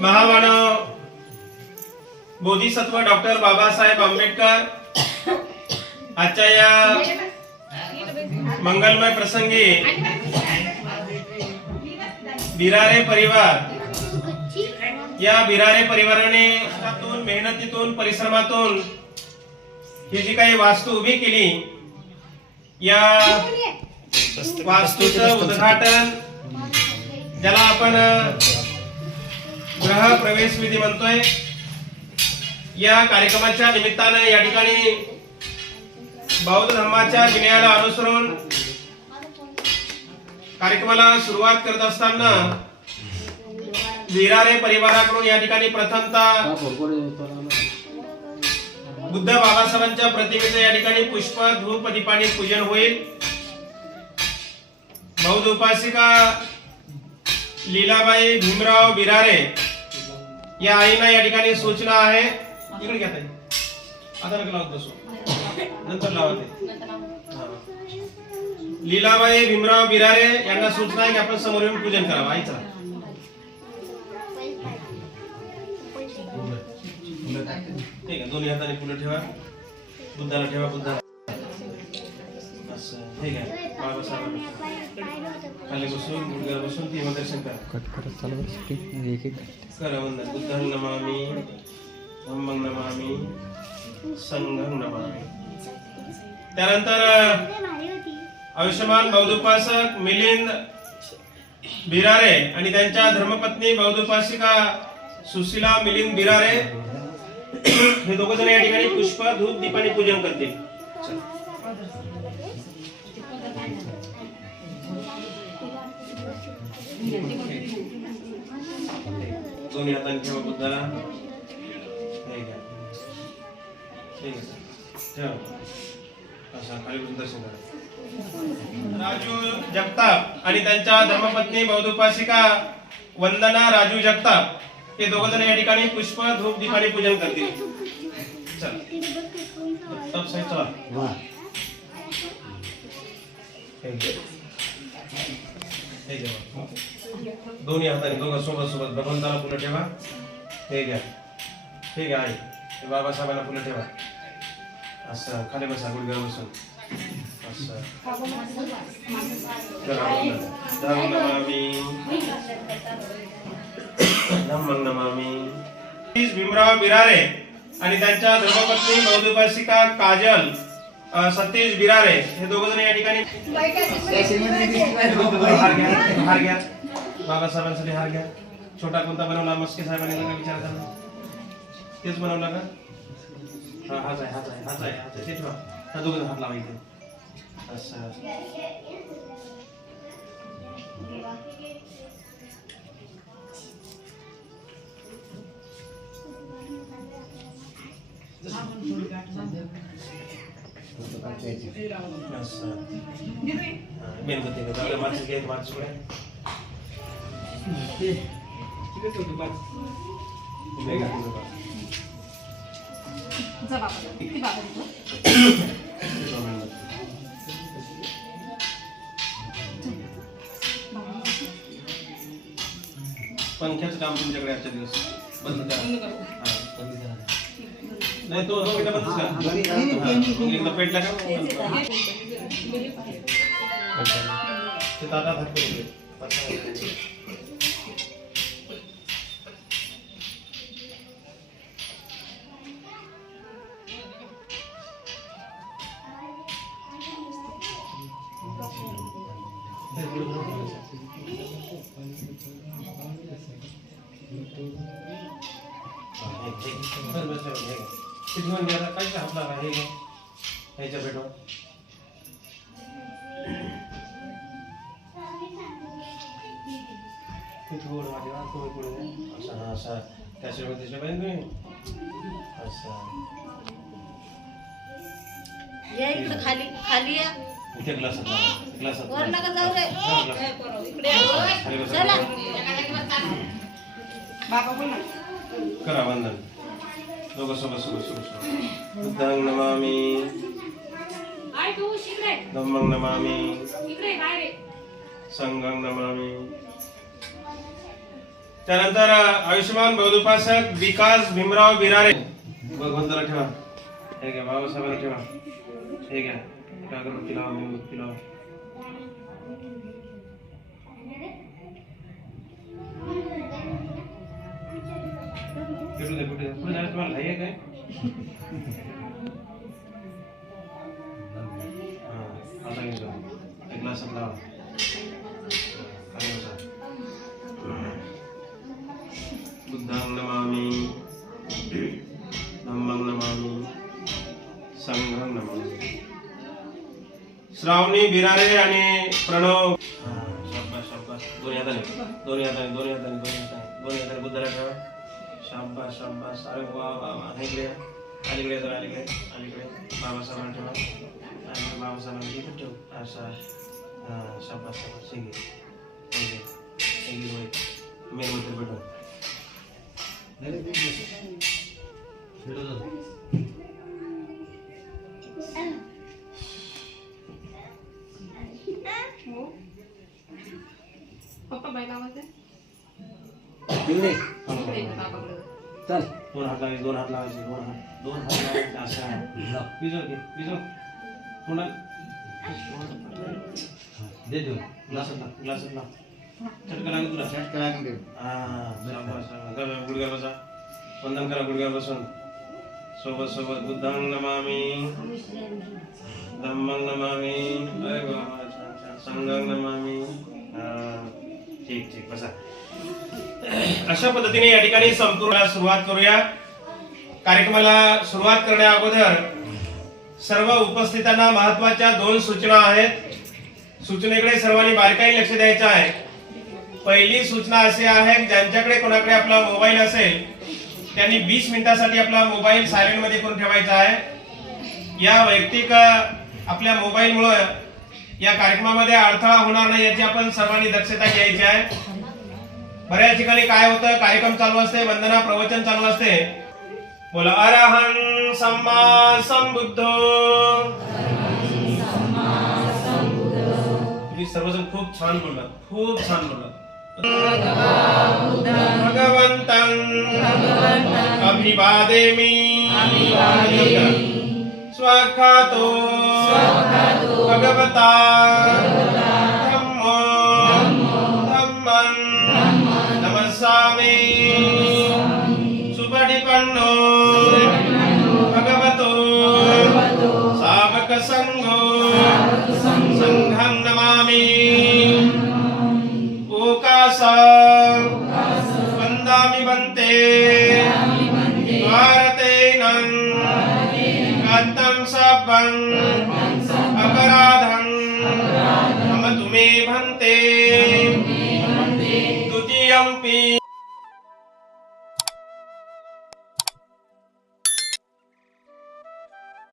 महामानव बोधिसत्व डॉक्टर बाबासाहेब आंबेडकर आजच्या या मंगलमय प्रसंगी बिरारे परिवार या बिरारे परिवाराने मेहनतीतून परिश्रमातून ही जी काही वास्तू उभी केली या वास्तूचं उद्घाटन ज्याला आपण गृह प्रवेश विधी म्हणतोय या कार्यक्रमाच्या निमित्ताने या ठिकाणी बौद्ध धर्माच्या विनयाला अनुसरून कार्यक्रमाला सुरुवात करत असताना बिरारे परिवाराकडून या ठिकाणी प्रथमतः बुद्ध बाबासाहेबांच्या प्रतिमेचे या ठिकाणी पुष्प धूप दीपाने पूजन होईल। बौद्ध उपासिका लीलाबाई भीमराव बिरारे या आईना या ठिकाणी सूचना आहे, इकडे घ्या ताई, आता नका लावत बसू, नंतर लावा ते। लीलाबाई भीमराव बिरारे यांना सूचना आहे की आपण समोर येऊन पूजन करावं। आईचा ठीक आहे, दोन्ही हाताने फुलं ठेवा, बुद्धाला ठेवा, बुद्धाला असं ठीक आहे। बाबासाहेब खाली बसून गुडघ्यावर बसून ती दर्शन करा, करा वंदन। बुद्धं नमामि, धम्मं नमामि, संघं नमामि। त्यानंतर आयुष्यमान बौद्ध उपासक मिलिंद बिरारे आणि त्यांच्या धर्मपत्नी बौद्ध उपासिका सुशीला मिलिंद बिरारे हे दोघ जण या ठिकाणी पुष्प धूप दीपाने पूजन करतील। दोन्ही हातांनी ठेवा बुद्धाला, ठीक आहे, ठीक आहे, ठेवा असं खाली दर्शन करा। राजू जगताप आणि त्यांच्या धर्मपत्नी बौद्ध उपासिका वंदना राजू जगताप हे दोघ जण या ठिकाणी पुष्प धूप दीपाने पूजन करतील। चल सब सही चला, दोन्ही हाताने दोघं सोबत सोबत भगवंताला फुलं ठेवा, हे घ्या, हे घ्या आई, बाबासाहेबांना फुलं ठेवा, असं खाली बसा गुडघ्यावर बसून असं धम्मं नमामि, धम्मं नमामि। भीमराव बिरारे आणि त्यांच्या धर्मपत्नी बौद्ध उपासिका काजल सतीश बिरारे हे दोघ जण या ठिकाणी हार घ्या, बाबासाहेबांसाठी हार घ्या। छोटा कोणता बनवला मस्के साहेबांनी विचार करा, तेच बनवला का? हा हाच आहे, हाच आहे, हाच आहे, हाच आहे, ते ठेवा, हा दोघ हात लावा इथे असं। मेणबत्ती का माचीस घ्यायची, माचीस कुठे पंख्याचं काम तुमच्याकडे आजच्या दिवस बंद करा, नाही तो मिनिटं बंदच करा, एकदा पेटला का ते ताटात हात करून काय आपला हे ह्याच्या भेटवा थोडं माझ्या थोडं पुढे असं असं त्याच्यामध्ये त्याच्यामध्ये असं या इकडे खाली खाली या इथे ग्लासात वर नका जाऊ रे इकडे चला बाबा बोल ना करा वंदन दोघं सोबत सोबत बुद्धं नमामि, धम्मं नमामि, संघं नमामि। त्यानंतर आयुष्यमान बहुदुपासक विकास भीमराव बिरारे भगवंताला ठेवा. हे घ्या बाबासाहेबांना ठेवा. हे घ्या अगरबत्ती लावा, मोमबत्ती लावा. कुठे जायचं तुम्हाला घाई आहे काय? आता घेतो एक ग्लास लावा. बुद्धां नमामि, धम्मं नमामि, संघं नमामि. श्रावणी बिरारे आणि प्रणव. शाबास शाबास. दोन्ही हाताने बुद्धाला ठेवा. शाबास शाबास. अरे वा वा वा. इकडे अलीकडे जरा अलीकडे बाबासाहेबांना ठेवा. आणि बाबासाहेबांना इकडे ठेव. असं शाबास शाबास. मेणबत्ती पेटव. पप्पा बाय लावायचे चल दोन हात लावायचे. दोन हात लावायचे. असं आहे. भिजव घे भिजव. पुन्हा दे देऊ ग्लासात लाव. चटका लागेल तुला. गुडघ्यावर बसा. वंदन करा गुडघ्यावर बसून. सोबत बुद्धां नमामि, धम्मं नमामि, अरे वा छान छान, संघं नमामि. ठीक बसा. अशा पद्धतीने या ठिकाणी संपूर्ण सुरुवात करूया. कार्यक्रमाला सुरुवात करण्या अगोदर सर्व उपस्थितांना महत्त्वाच्या 2 सूचना आहेत. सूचनेकडे सर्वांनी बारकाईने लक्ष द्यायचं आहे. पहिली सूचना अशी आहे की ज्यांच्याकडे कोणाकडे आपला मोबाईल असेल त्यांनी 20 मिनिटांसाठी आपला मोबाईल सायलेंट मध्ये करून ठेवायचा आहे. या वैयक्तिक आपल्या मोबाईल मुळे या कार्यक्रमामध्ये अडथळा होणार नाही याची आपण सर्वांनी दक्षता घ्यायची आहे. बऱ्याच ठिकाणी काय होतं, कार्यक्रम चालू असते, वंदना प्रवचन चालू असते. बोला अरहं सम्मा संबुद्धो. तुम्ही सर्वजण खूप छान बोललात. भगवन्तं अभिवादेमि. स्वाखातो भगवता धम्मं नमस्सामि. सुपटिपन्नो भगवतो सावक संघो संघं नमामि. ओकासा वन्दामि वन्ते भारतेन कान्तं सपं अपराधं